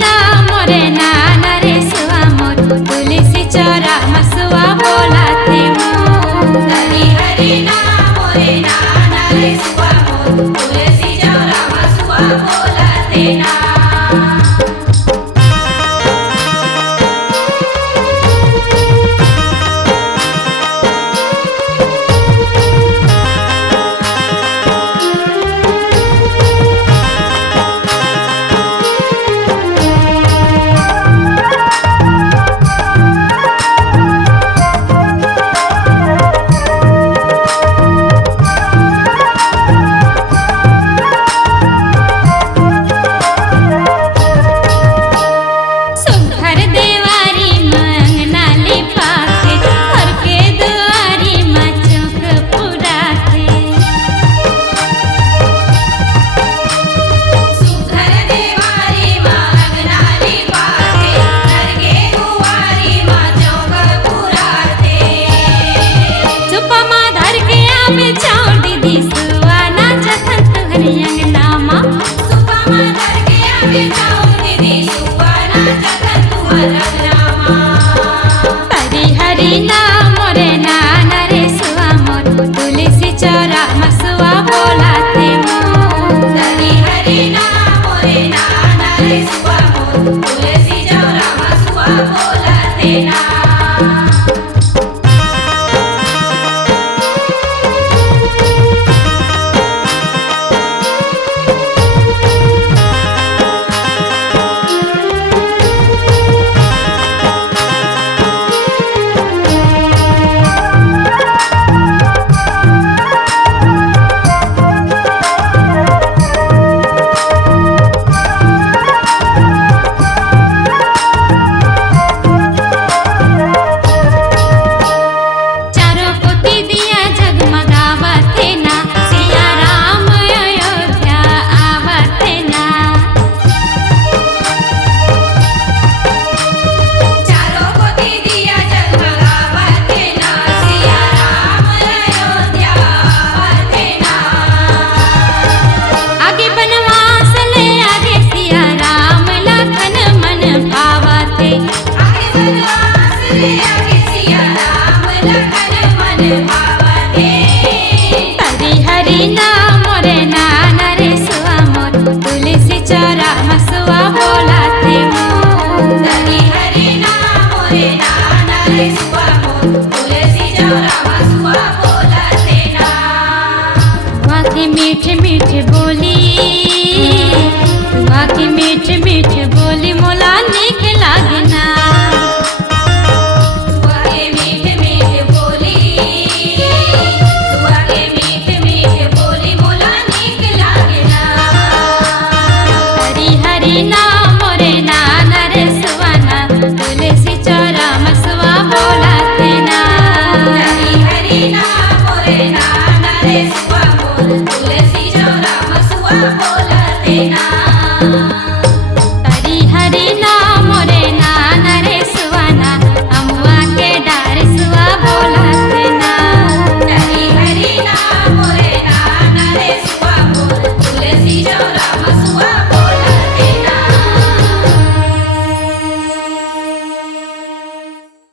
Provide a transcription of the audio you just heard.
ना मोरे नाना रे सुआ मोर तुलसी चौरा मसुआ बोलाते मोर। हरि हरि ना मोरे नाना रे सुआ मोर तुलसी चौरा मसुआ बोलाते ना। सुघर देवारी मंगना लिपाके घर के दुआरी माँ चौक पुराके। सुघर देवारी माँ अंगना लिपाके घर के दुआरी माँ चौक पुराते। चुपा माँ धर के आमे चाउर दीदी सुआ ना जखन तुहरी अंगना माँ। सुपा माँ धर के आवे जाऊं दीदी सुआ ना जगन तुहर अंगना माँ। हरि हरि ना मोरे नाना रे सुआ मोर तुलसी चौरा मसुआ बोलाते मोर। हरि हरि ना मोरे नाना रे सुआ मोर तुलसी चौरा मसुआ बोलाते ना।